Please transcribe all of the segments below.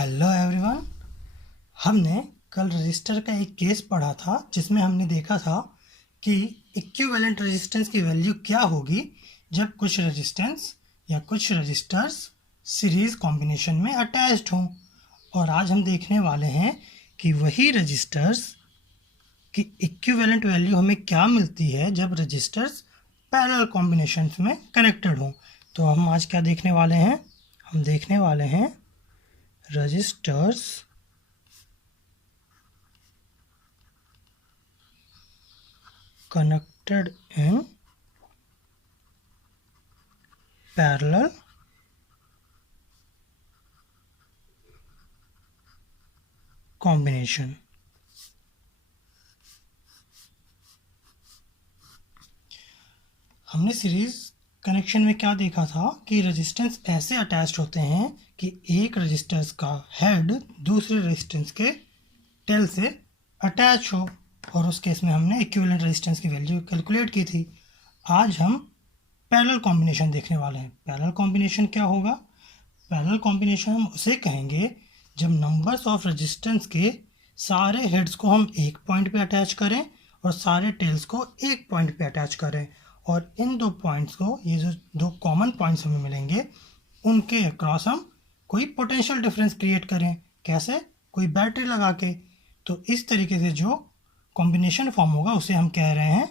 Hello everyone. हमने कल register का एक केस पढ़ा था जिसमें हमने देखा था कि इक्विवेलेंट रेजिस्टेंस की वैल्यू क्या होगी जब कुछ रेजिस्टेंस या कुछ रजिस्टर्स सीरीज कॉम्बिनेशन में अटैच्ड हों। और आज हम देखने वाले हैं कि वही रजिस्टर्स की इक्विवेलेंट वैल्यू हमें क्या मिलती है जब रजिस्टर्स पैरेलल कॉम्बिनेशंस में कनेक्टेड हों। तो हम आज क्या देखने वाले हैं? हम देखने वाले हैं resistors connected in parallel combination। हमने सीरीज कनेक्शन में क्या देखा था कि रेजिस्टेंस ऐसे अटैच्ड होते हैं कि एक रेजिस्टेंस का हेड दूसरे रेजिस्टेंस के टेल से अटैच हो, और उस केस में हमने इक्विवेलेंट रेजिस्टेंस की वैल्यू कैलकुलेट की थी। आज हम पैरेलल कॉम्बिनेशन देखने वाले हैं। पैरेलल कॉम्बिनेशन क्या होगा? पैरेलल कॉम्बिनेशन हम उसे कहेंगे जब नंबर्स ऑफ रेजिस्टेंस के सारे हेड्स को हम एक पॉइंट पे अटैच करें और सारे टेल्स को एक पॉइंट पे अटैच करें, और इन दो पॉइंट्स को, ये जो दो कॉमन पॉइंट्स हमें मिलेंगे, उनके अक्रॉस हम कोई पोटेंशियल डिफरेंस क्रिएट करें। कैसे? कोई बैटरी लगा के। तो इस तरीके से जो कॉम्बिनेशन फॉर्म होगा उसे हम कह रहे हैं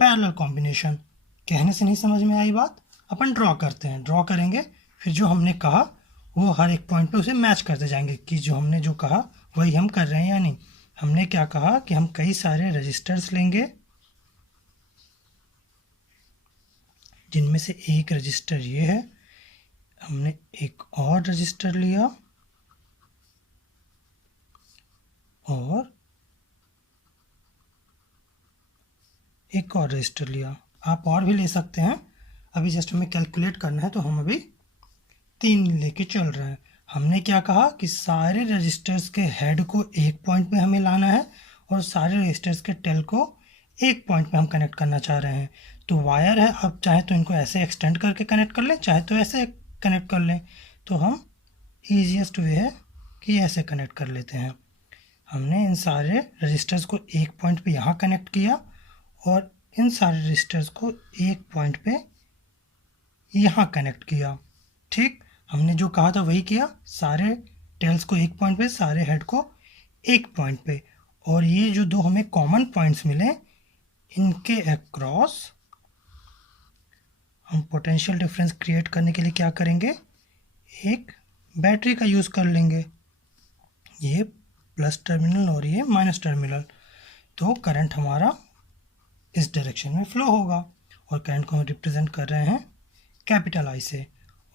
पैरेलल कॉम्बिनेशन। कहने से नहीं समझ में आई बात? अपन ड्रॉ करते हैं, ड्रॉ करेंगे, फिर जो हमने कहा वो हर एक पॉइंट पे उसे मैच करते जाएंगे कि जो हमने जो कहा वही हम कर रहे हैं या नहीं। हमने क्या कहा कि हम कई सारे रजिस्टर्स लेंगे जिनमें से एक रजिस्टर ये है, हमने एक और रजिस्टर लिया और एक और रजिस्टर लिया। आप और भी ले सकते हैं, अभी जस्ट हमें कैलकुलेट करना है तो हम अभी 3 लेके चल रहे हैं। हमने क्या कहा कि सारे रजिस्टर्स के हेड को एक पॉइंट पे हमें लाना है और सारे रजिस्टर्स के टेल को एक पॉइंट पे हम कनेक्ट करना चाह रहे हैं। तो वायर है, अब चाहे तो इनको ऐसे एक्सटेंड करके कनेक्ट कर लें, चाहे तो ऐसे कनेक्ट कर लें। तो हम ईजीएस्ट वे है कि ऐसे कनेक्ट कर लेते हैं। हमने इन सारे रजिस्टर्स को एक पॉइंट पे यहाँ कनेक्ट किया और इन सारे रजिस्टर्स को एक पॉइंट पे यहाँ कनेक्ट किया। ठीक, हमने जो कहा था वही किया। सारे टेल्स को एक पॉइंट पे, सारे हेड को एक पॉइंट पे, और ये जो दो हमें कॉमन पॉइंट्स मिले इनके अक्रॉस हम पोटेंशियल डिफरेंस क्रिएट करने के लिए क्या करेंगे? एक बैटरी का यूज़ कर लेंगे। ये प्लस टर्मिनल और ये माइनस टर्मिनल। तो करंट हमारा इस डायरेक्शन में फ्लो होगा और करंट को हम रिप्रेजेंट कर रहे हैं कैपिटल आई से।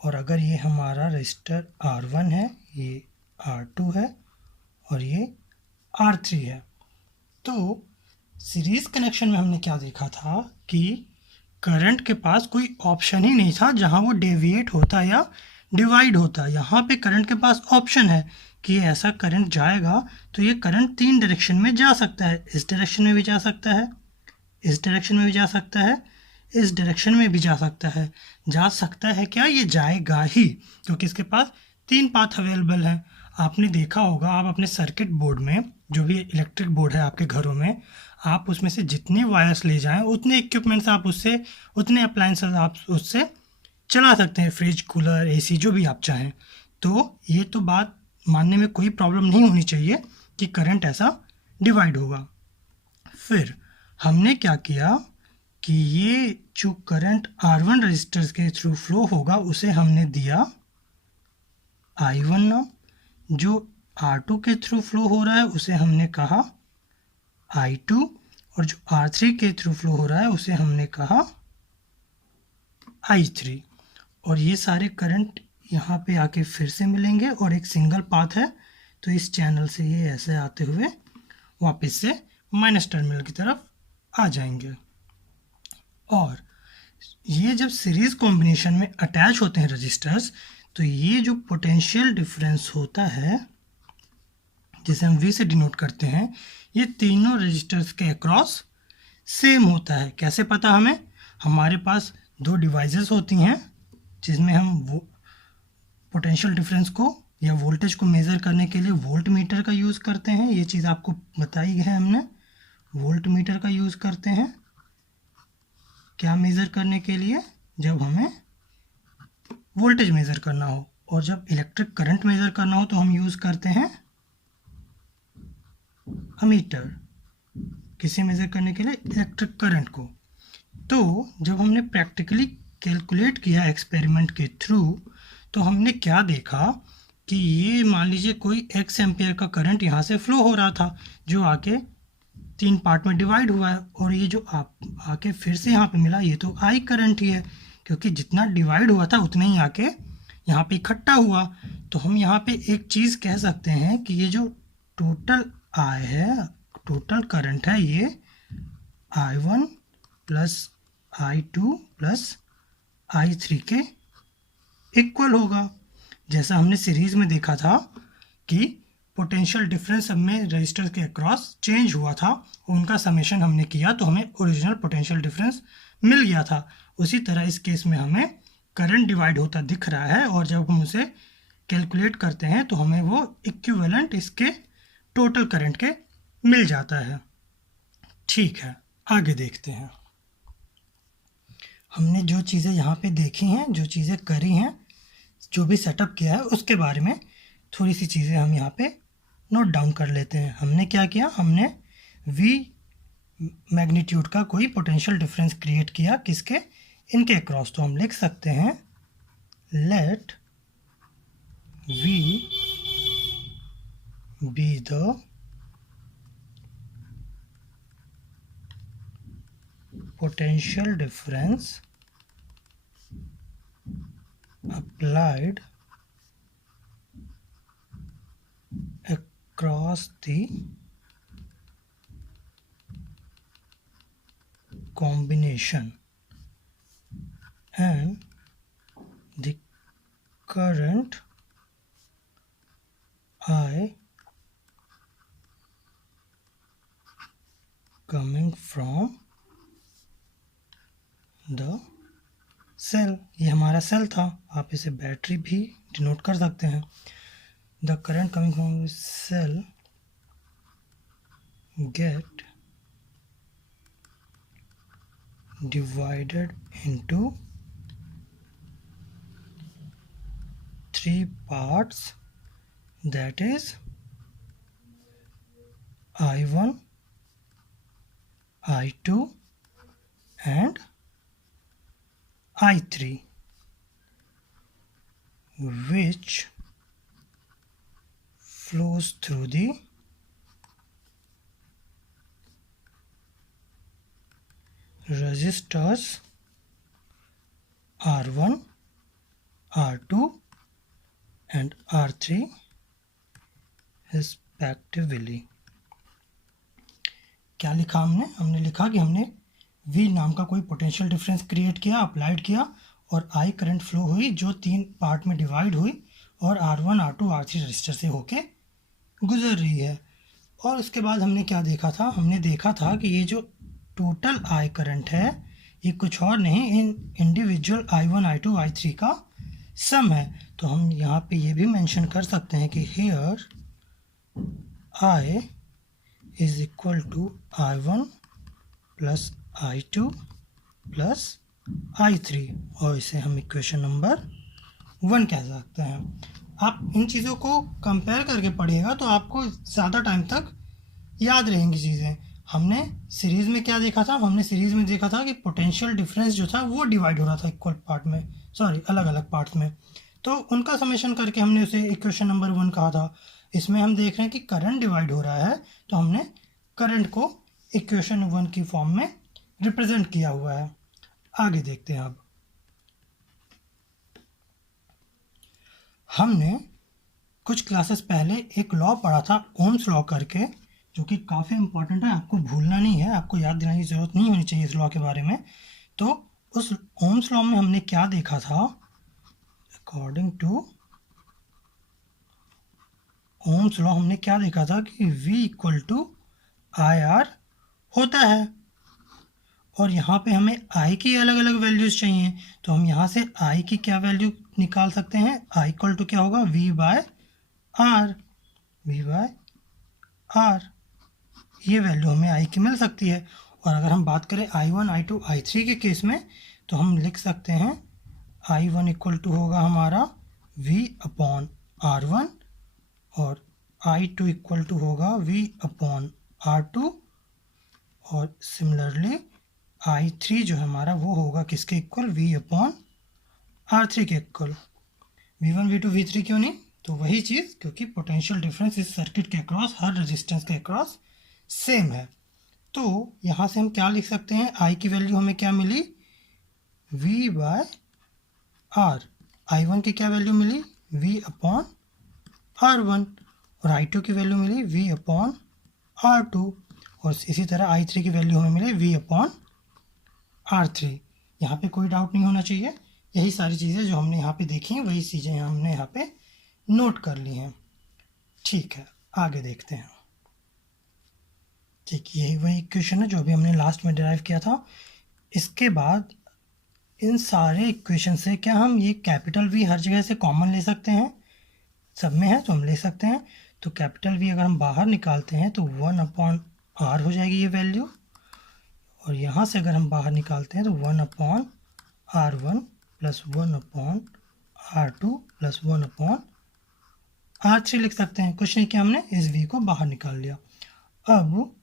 और अगर ये हमारा रजिस्टर R1 है, ये R2 है और ये R3 है, तो सीरीज कनेक्शन में हमने क्या देखा था कि करंट के पास कोई ऑप्शन ही नहीं था जहां वो डेविएट होता या डिवाइड होता। यहाँ पे करंट के पास ऑप्शन है कि ऐसा करंट जाएगा तो ये करंट 3 डायरेक्शन में जा सकता है। इस डायरेक्शन में भी जा सकता है, इस डायरेक्शन में भी जा सकता है, इस डायरेक्शन में भी जा सकता है। जा सकता है क्या? ये जाएगा ही, क्योंकि इसके पास 3 पाथ अवेलेबल हैं। आपने देखा होगा, आप अपने सर्किट बोर्ड में, जो भी इलेक्ट्रिक बोर्ड है आपके घरों में, आप उसमें से जितने वायर्स ले जाएं उतने इक्विपमेंट्स आप उससे, उतने अप्लायंसेस आप उससे चला सकते हैं, फ्रिज, कूलर, एसी, जो भी आप चाहें। तो ये तो बात मानने में कोई प्रॉब्लम नहीं होनी चाहिए कि करंट ऐसा डिवाइड होगा। फिर हमने क्या किया कि ये जो करंट R1 रजिस्टर्स के थ्रू फ्लो होगा उसे हमने दिया I1 नाम, जो R2 के थ्रू फ्लो हो रहा है उसे हमने कहा I2, और जो R3 के थ्रू फ्लो हो रहा है उसे हमने कहा I3। और ये सारे करंट यहाँ पे आके फिर से मिलेंगे और एक सिंगल पाथ है, तो इस चैनल से ये ऐसे आते हुए वापस से माइनस टर्मिनल की तरफ आ जाएंगे। और ये जब सीरीज कॉम्बिनेशन में अटैच होते हैं रजिस्टर्स, तो ये जो पोटेंशियल डिफरेंस होता है जिसे हम V से डिनोट करते हैं, ये तीनों रजिस्टर्स के अक्रॉस सेम होता है। कैसे पता हमें? हमारे पास 2 डिवाइसेस होती हैं जिसमें हम वो पोटेंशियल डिफरेंस को या वोल्टेज को मेज़र करने के लिए वोल्ट मीटर का यूज़ करते हैं, ये चीज़ आपको बताई है हमने। वोल्ट मीटर का यूज़ करते हैं क्या मेज़र करने के लिए, जब हमें वोल्टेज मेज़र करना हो। और जब इलेक्ट्रिक करंट मेज़र करना हो तो हम यूज़ करते हैं अमीटर, किसे मेज़र करने के लिए, इलेक्ट्रिक करंट को। तो जब हमने प्रैक्टिकली कैलकुलेट किया एक्सपेरिमेंट के थ्रू, तो हमने क्या देखा कि ये मान लीजिए कोई x एम्पियर का करंट यहाँ से फ्लो हो रहा था, जो आके 3 पार्ट में डिवाइड हुआ है, और ये जो आप आके फिर से यहाँ पे मिला, ये तो I करंट ही है, क्योंकि जितना डिवाइड हुआ था उतना ही आके यहाँ पे इकट्ठा हुआ। तो हम यहाँ पे एक चीज़ कह सकते हैं कि ये जो टोटल I है, टोटल करंट है, ये I1 plus I2 plus I3 के इक्वल होगा। जैसा हमने सीरीज़ में देखा था कि पोटेंशियल डिफरेंस सब में रजिस्टर के अक्रॉस चेंज हुआ था, उनका समेशन हमने किया तो हमें ओरिजिनल पोटेंशियल डिफरेंस मिल गया था। उसी तरह इस केस में हमें करंट डिवाइड होता दिख रहा है, और जब हम उसे कैलकुलेट करते हैं तो हमें वो इक्विवेलेंट इसके टोटल करंट के मिल जाता है। ठीक है, आगे देखते हैं। हमने जो चीज़ें यहाँ पे देखी हैं, जो चीज़ें करी हैं, जो भी सेटअप किया है, उसके बारे में थोड़ी सी चीज़ें हम यहाँ पे नोट डाउन कर लेते हैं। हमने क्या किया, हमने V मैग्नीट्यूड का कोई पोटेंशियल डिफरेंस क्रिएट किया, किसके, इनके अक्रॉस। तो हम लिख सकते हैं let V be the potential difference applied across the combination and the current I coming from the cell. ये हमारा सेल था, आप इसे बैटरी भी डिनोट कर सकते हैं। The current coming from cell get divided into 3 parts, that is I1, I2 and I3, which flows through the resistors R1, R2 and R3 respectively। क्या लिखा हमने, हमने लिखा कि हमने V नाम का कोई पोटेंशियल डिफरेंस क्रिएट किया, अप्लाइड किया, और I करंट फ्लो हुई जो 3 पार्ट में डिवाइड हुई और R1, R2, R3 रजिस्टर से होके गुजर रही है। और उसके बाद हमने क्या देखा था, हमने देखा था कि ये जो टोटल I करंट है, ये कुछ और नहीं, इन इंडिविजुअल I1, I2, I3 का सम है। तो हम यहाँ पे ये भी मेंशन कर सकते हैं कि here I is equal to I1 plus I2 plus I3, और इसे हम इक्वेशन नंबर 1 कह सकते हैं। आप इन चीज़ों को कंपेयर करके पढ़िएगा तो आपको ज़्यादा टाइम तक याद रहेंगी चीज़ें। हमने सीरीज़ में क्या देखा था, हमने सीरीज़ में देखा था कि पोटेंशियल डिफरेंस जो था वो डिवाइड हो रहा था इक्वल पार्ट में, सॉरी अलग अलग पार्ट्स में, तो उनका समेशन करके हमने उसे इक्वेशन नंबर 1 कहा था। इसमें हम देख रहे हैं कि करंट डिवाइड हो रहा है, तो हमने करंट को इक्वेशन 1 की फॉर्म में रिप्रेजेंट किया हुआ है। आगे देखते हैं। अब हमने कुछ क्लासेस पहले एक लॉ पढ़ा था ओम्स लॉ करके, जो कि काफ़ी इंपॉर्टेंट है, आपको भूलना नहीं है, आपको याद दिलाने की ज़रूरत नहीं होनी चाहिए इस लॉ के बारे में। तो उस ओम्स लॉ में हमने क्या देखा था, अकॉर्डिंग टू ओम्स लॉ हमने क्या देखा था कि V इक्वल टू IR होता है, और यहाँ पे हमें I की अलग अलग वैल्यूज़ चाहिए, तो हम यहाँ से I की क्या वैल्यू निकाल सकते हैं, I इक्वल टू क्या होगा, V by R, V by R. ये वैल्यू हमें आई की मिल सकती है। और अगर हम बात करें I1, I2, I3 के केस में, तो हम लिख सकते हैं I1 इक्वल टू होगा हमारा V अपॉन R1 और I2 इक्वल टू होगा V अपॉन R2 और सिमिलरली I3 जो हमारा वो होगा किसके इक्वल, V अपॉन R3 के इक्वल। V1, V2, V3 क्यों नहीं? तो वही चीज़, क्योंकि पोटेंशियल डिफरेंस इस सर्किट के अक्रॉस, हर रेजिस्टेंस के अक्रॉस सेम है। तो यहाँ से हम क्या लिख सकते हैं, I की वैल्यू हमें क्या मिली, V बाय R। I1 की क्या वैल्यू मिली, V अपॉन R1 और I2 की वैल्यू मिली V अपॉन R2 और इसी तरह I3 की वैल्यू हमें मिली V अपॉन R3। यहाँ पे कोई डाउट नहीं होना चाहिए। यही सारी चीज़ें जो हमने यहाँ पे देखी हैं वही चीज़ें हमने यहाँ पे नोट कर ली हैं। ठीक है, आगे देखते हैं। ठीक, यही वही इक्वेशन है जो अभी हमने लास्ट में डिराइव किया था। इसके बाद इन सारे इक्वेशन से क्या हम ये कैपिटल V हर जगह से कॉमन ले सकते हैं? सब में है तो हम ले सकते हैं। तो कैपिटल V अगर हम बाहर निकालते हैं तो 1 अपॉन R हो जाएगी ये वैल्यू, और यहाँ से अगर हम बाहर निकालते हैं तो 1 upon R1 plus 1 upon R2 plus 1 upon R3 लिख सकते हैं। कुछ नहीं किया हमने, इस V को बाहर निकाल लिया। अब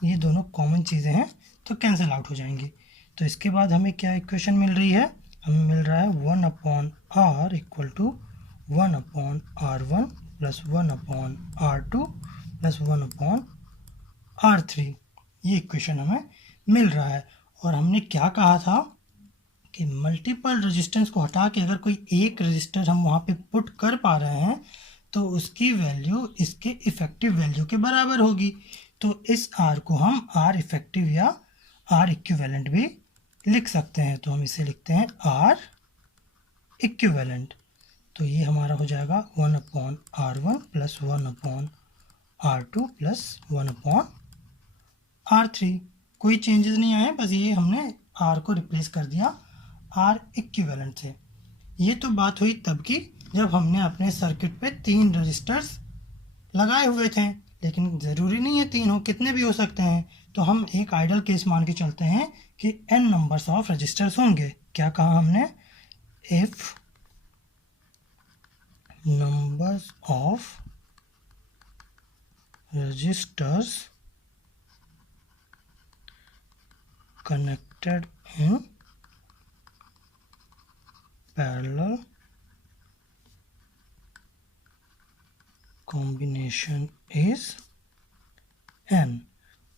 ये दोनों कॉमन चीज़ें हैं तो कैंसिल आउट हो जाएंगी। तो इसके बाद हमें क्या इक्वेशन मिल रही है, हमें मिल रहा है 1 upon R equal to 1 upon R1 plus 1 upon R2 plus 1 upon R3। ये इक्वेशन हमें मिल रहा है। और हमने क्या कहा था कि मल्टीपल रेजिस्टेंस को हटा के अगर कोई एक रेजिस्टर हम वहाँ पे पुट कर पा रहे हैं तो उसकी वैल्यू इसके इफ़ेक्टिव वैल्यू के बराबर होगी। तो इस R को हम R इफ़ेक्टिव या R इक्विवेलेंट भी लिख सकते हैं। तो हम इसे लिखते हैं R इक्विवेलेंट। तो ये हमारा हो जाएगा 1 upon R1 plus 1 upon R2 plus 1 upon R3। कोई चेंजेस नहीं आए, बस ये हमने R को रिप्लेस कर दिया R इक्विवेलेंट से। ये तो बात हुई तब की जब हमने अपने सर्किट पे 3 रजिस्टर्स लगाए हुए थे, लेकिन ज़रूरी नहीं है 3 हो, कितने भी हो सकते हैं। तो हम एक आइडल केस मान के चलते हैं कि n नंबर्स ऑफ रजिस्टर्स होंगे। क्या कहा हमने, if numbers of resistors connected in parallel combination is n।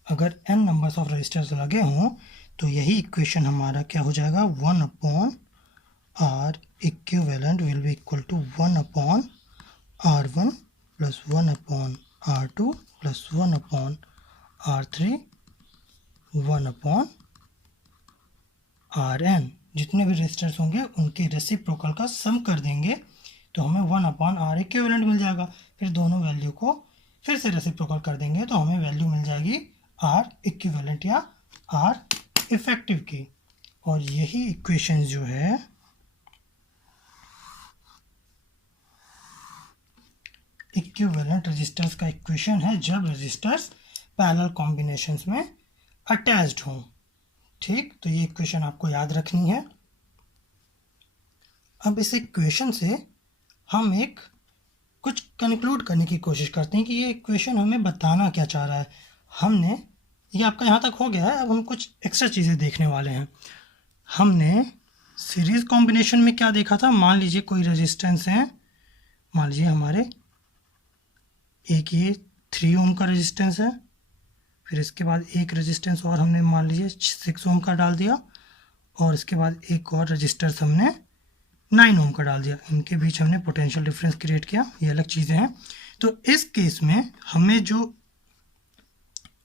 अगर n नंबर्स ऑफ रजिस्टर्स लगे हों तो यही इक्वेशन हमारा क्या हो जाएगा, 1 upon R equivalent will be equal to 1 upon R1 plus 1 upon R2 plus 1 upon R3 1 upon Rn। जितने भी रेजिस्टर्स होंगे उनके रेसिप्रोकल का सम कर देंगे तो हमें 1 अपॉन R इक्विवेलेंट मिल जाएगा। फिर दोनों वैल्यू को फिर से रेसिप्रोकल कर देंगे तो हमें वैल्यू मिल जाएगी R इक्विवेलेंट या R इफेक्टिव की। और यही इक्वेशन जो है इक्विवेलेंट रेजिस्टर्स का इक्वेशन है जब रेजिस्टर्स पैरेलल कॉम्बिनेशंस में अटैच्ड हों। ठीक, तो ये इक्वेशन आपको याद रखनी है। अब इस इक्वेशन से हम एक कुछ कंक्लूड करने की कोशिश करते हैं कि ये इक्वेशन हमें बताना क्या चाह रहा है। हमने ये आपका यहाँ तक हो गया है, अब हम कुछ एक्स्ट्रा चीज़ें देखने वाले हैं। हमने सीरीज़ कॉम्बिनेशन में क्या देखा था, मान लीजिए कोई रेजिस्टेंस है, मान लीजिए हमारे एक ये 3 ओम का रेजिस्टेंस है, फिर इसके बाद एक रेजिस्टेंस और हमने मान लीजिए 6 ओम का डाल दिया, और इसके बाद एक और रेजिस्टेंस हमने 9 ओम का डाल दिया। इनके बीच हमने पोटेंशियल डिफरेंस क्रिएट किया, ये अलग चीज़ें हैं। तो इस केस में हमें जो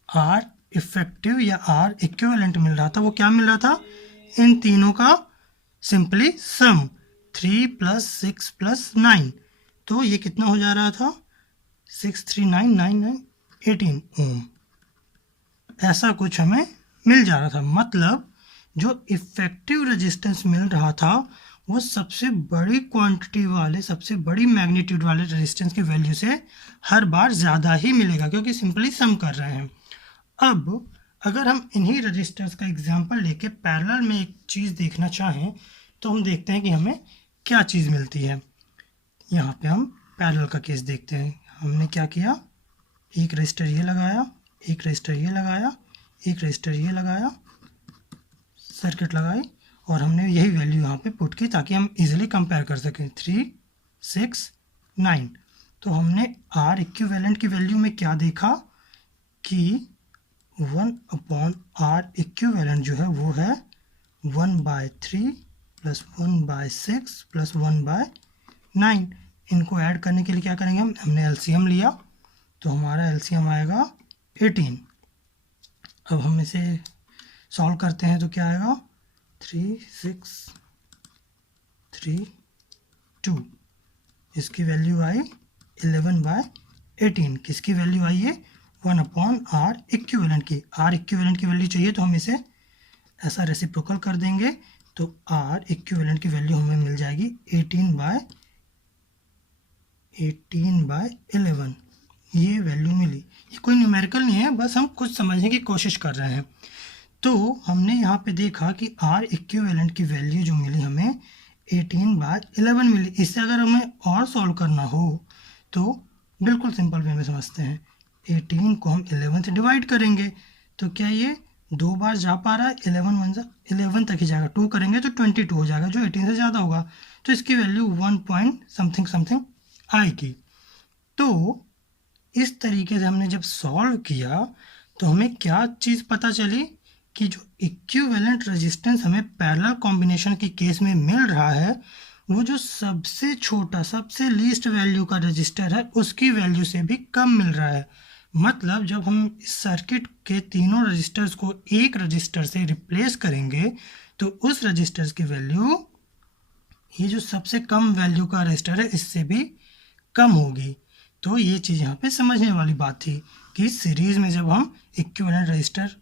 R इफेक्टिव या R इक्विवेलेंट मिल रहा था वो क्या मिल रहा था, इन तीनों का सिंपली सम 3 + 6 + 9। तो ये कितना हो जा रहा था, 6 3 9 9 9 18 ओम, ऐसा कुछ हमें मिल जा रहा था। मतलब जो इफेक्टिव रेजिस्टेंस मिल रहा था वो सबसे बड़ी क्वांटिटी वाले, सबसे बड़ी मैग्नीट्यूड वाले रेजिस्टेंस की वैल्यू से हर बार ज़्यादा ही मिलेगा, क्योंकि सिंपली सम कर रहे हैं। अब अगर हम इन्हीं रजिस्टर्स का एग्जांपल लेके पैरेलल में एक चीज़ देखना चाहें तो हम देखते हैं कि हमें क्या चीज़ मिलती है। यहाँ पे हम पैरेलल का केस देखते हैं। हमने क्या किया, एक रजिस्टर ये लगाया, एक रजिस्टर ये लगाया, एक रजिस्टर ये लगाया, सर्किट लगाई और हमने यही वैल्यू यहाँ पे पुट की ताकि हम इजीली कंपेयर कर सकें। 3, 6, 9। तो हमने आर इक्विवेलेंट की वैल्यू में क्या देखा कि 1/R इक्विवेलेंट जो है वो है 1/3 प्लस 1/6 प्लस 1/9। इनको ऐड करने के लिए क्या करेंगे, हमने एलसीएम लिया तो हमारा एलसीएम आएगा 18। अब हम इसे सॉल्व करते हैं तो क्या आएगा, 3, 6, 3, 2। इसकी वैल्यू आई 11/18। किसकी वैल्यू आई है, 1/R इक्विवेलेंट की। R इक्विवेलेंट की वैल्यू चाहिए तो हम इसे ऐसा रेसिप्रोकल कर देंगे तो R इक्विवेलेंट की वैल्यू हमें मिल जाएगी 18/11। ये वैल्यू मिली। ये कोई न्यूमेरिकल नहीं है, बस हम कुछ समझने की कोशिश कर रहे हैं। तो हमने यहाँ पे देखा कि R इक्विवेलेंट की वैल्यू जो मिली हमें 18/11 मिली। इससे अगर हमें और सॉल्व करना हो तो बिल्कुल सिंपल वे में समझते हैं। 18 को हम 11 से डिवाइड करेंगे तो क्या ये 2 बार जा पा रहा है, 11 तक ही जाएगा। 2 करेंगे तो 22 हो जाएगा जो 18 से ज़्यादा होगा, तो इसकी वैल्यू 1 पॉइंट समथिंग समथिंग आएगी। तो इस तरीके से हमने जब सॉल्व किया तो हमें क्या चीज़ पता चली कि जो इक्विवेलेंट रेजिस्टेंस हमें पैरेलल कॉम्बिनेशन के केस में मिल रहा है वो जो सबसे छोटा, सबसे लीस्ट वैल्यू का रजिस्टर है उसकी वैल्यू से भी कम मिल रहा है। मतलब जब हम इस सर्किट के तीनों रजिस्टर्स को एक रजिस्टर से रिप्लेस करेंगे तो उस रजिस्टर की वैल्यू, ये जो सबसे कम वैल्यू का रजिस्टर है, इससे भी कम होगी। तो ये चीज़ यहाँ पे समझने वाली बात थी कि सीरीज़ में जब हम इक्विवेलेंट रजिस्टर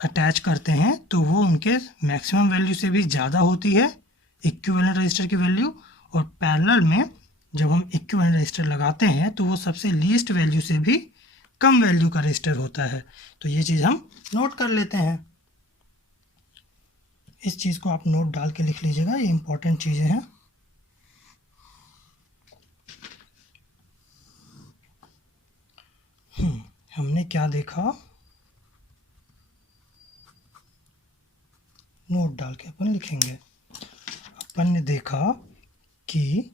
अटैच करते हैं तो वो उनके मैक्सिमम वैल्यू से भी ज़्यादा होती है इक्विवेलेंट रजिस्टर की वैल्यू, और पैरेलल में जब हम इक्विवेलेंट रजिस्टर लगाते हैं तो वो सबसे लीस्ट वैल्यू से भी कम वैल्यू का रजिस्टर होता है। तो ये चीज़ हम नोट कर लेते हैं। इस चीज़ को आप नोट डाल के लिख लीजिएगा, ये इंपॉर्टेंट चीज़ें हैं। हमने क्या देखा, नोट डाल के अपन लिखेंगे। अपन ने देखा कि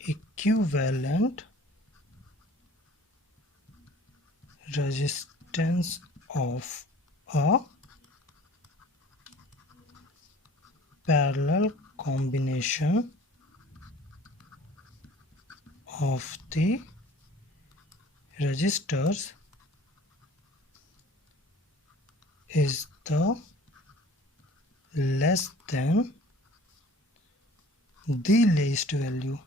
equivalent resistance of a parallel combination of the registers is the less than the least value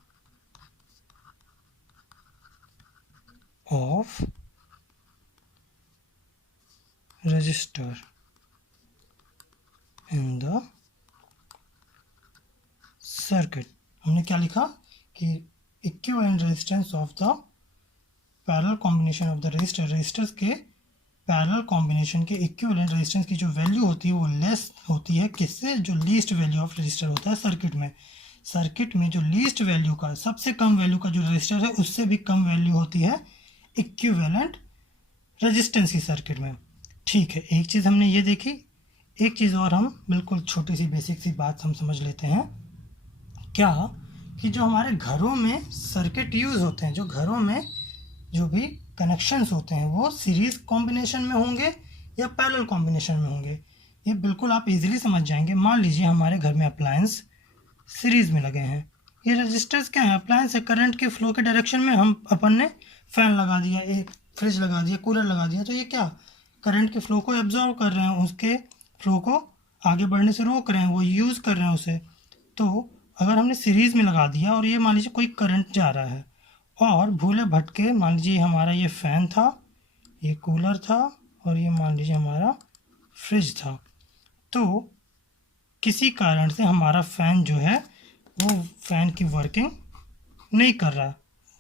of resistor in the circuit। हमने क्या लिखा कि equivalent resistance of the parallel combination of the resistors के पैरेलल कॉम्बिनेशन के equivalent resistance की जो value होती है वो लेस होती है किससे, जो लीस्ट वैल्यू ऑफ रजिस्टर होता है सर्किट में। सर्किट में जो लीस्ट वैल्यू का, सबसे कम वैल्यू का जो रजिस्टर है उससे भी कम वैल्यू होती है इक्विवेलेंट रेजिस्टेंस की सर्किट में। ठीक है, एक चीज़ हमने ये देखी। एक चीज़ और हम बिल्कुल छोटी सी बेसिक सी बात हम समझ लेते हैं, क्या कि जो हमारे घरों में सर्किट यूज़ होते हैं, जो घरों में जो भी कनेक्शंस होते हैं वो सीरीज़ कॉम्बिनेशन में होंगे या पैरेलल कॉम्बिनेशन में होंगे, ये बिल्कुल आप इजीली समझ जाएंगे। मान लीजिए हमारे घर में अप्लायंस सीरीज़ में लगे हैं। ये रजिस्टर्स क्या है, अप्लायंस है। करंट के फ्लो के डायरेक्शन में हम अपन ने फ़ैन लगा दिया, एक फ्रिज लगा दिया, कूलर लगा दिया, तो ये क्या करंट के फ्लो को एब्जॉर्व कर रहे हैं, उसके फ्लो को आगे बढ़ने से रोक रहे हैं, वो यूज़ कर रहे हैं उसे। तो अगर हमने सीरीज़ में लगा दिया और ये मान लीजिए कोई करंट जा रहा है और भूले भटके मान लीजिए हमारा ये फ़ैन था, ये कूलर था और ये मान लीजिए हमारा फ्रिज था, तो किसी कारण से हमारा फ़ैन जो है वो फ़ैन की वर्किंग नहीं कर रहा।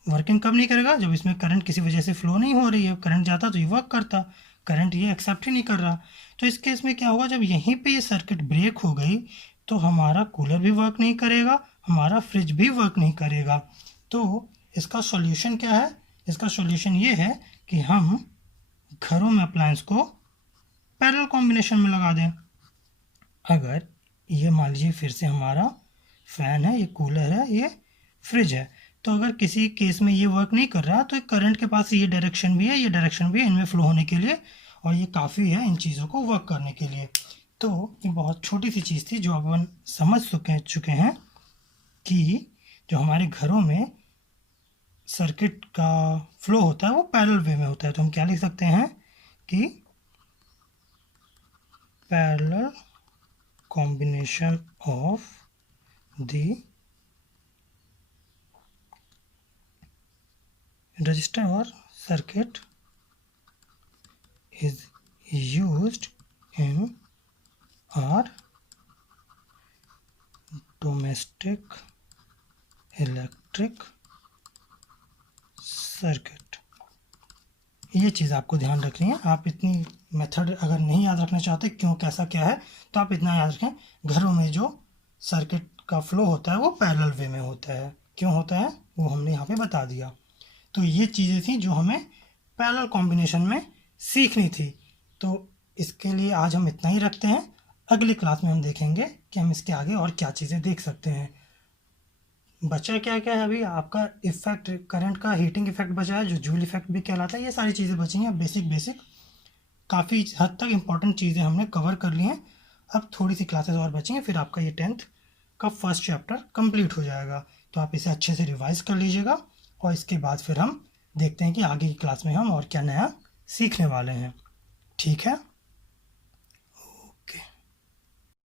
वर्किंग कब नहीं करेगा? जब इसमें करंट किसी वजह से फ़्लो नहीं हो रही है। करंट जाता तो ये वर्क करता, करंट ये एक्सेप्ट ही नहीं कर रहा। तो इस केस में क्या होगा, जब यहीं पे ये सर्किट ब्रेक हो गई तो हमारा कूलर भी वर्क नहीं करेगा, हमारा फ्रिज भी वर्क नहीं करेगा। तो इसका सॉल्यूशन क्या है? इसका सॉल्यूशन ये है कि हम घरों में अप्लायंस को पैरेलल कॉम्बिनेशन में लगा दें। अगर ये मान लीजिए फिर से हमारा फ़ैन है, ये कूलर है, ये फ्रिज है, तो अगर किसी केस में ये वर्क नहीं कर रहा तो करंट के पास ये डायरेक्शन भी है, ये डायरेक्शन भी है इनमें फ़्लो होने के लिए, और ये काफ़ी है इन चीज़ों को वर्क करने के लिए। तो ये बहुत छोटी सी चीज़ थी जो अपन समझ चुके हैं कि जो हमारे घरों में सर्किट का फ्लो होता है वो पैरेलल वे में होता है। तो हम क्या लिख सकते हैं कि parallel combination of the resistor or circuit is used in our domestic electric circuit। ये चीज़ आपको ध्यान रखनी है। आप इतनी मेथड अगर नहीं याद रखना चाहते क्यों कैसा क्या है, तो आप इतना याद रखें, घरों में जो सर्किट का फ्लो होता है वो पैरेलल वे में होता है। क्यों होता है वो हमने यहाँ पे बता दिया। तो ये चीज़ें थी जो हमें पैरेलल कॉम्बिनेशन में सीखनी थी। तो इसके लिए आज हम इतना ही रखते हैं। अगली क्लास में हम देखेंगे कि हम इसके आगे और क्या चीज़ें देख सकते हैं। बचा क्या क्या है अभी आपका इफेक्ट, करंट का हीटिंग इफेक्ट बचा है जो जूल इफेक्ट भी कहलाता है। ये सारी चीज़ें बची हैं। बेसिक काफ़ी हद तक इंपॉर्टेंट चीज़ें हमने कवर कर ली हैं। अब थोड़ी सी क्लासेस और बची हैं, फिर आपका ये 10th का फर्स्ट चैप्टर कंप्लीट हो जाएगा। तो आप इसे अच्छे से रिवाइज कर लीजिएगा और इसके बाद फिर हम देखते हैं कि आगे की क्लास में हम और क्या नया सीखने वाले हैं। ठीक है।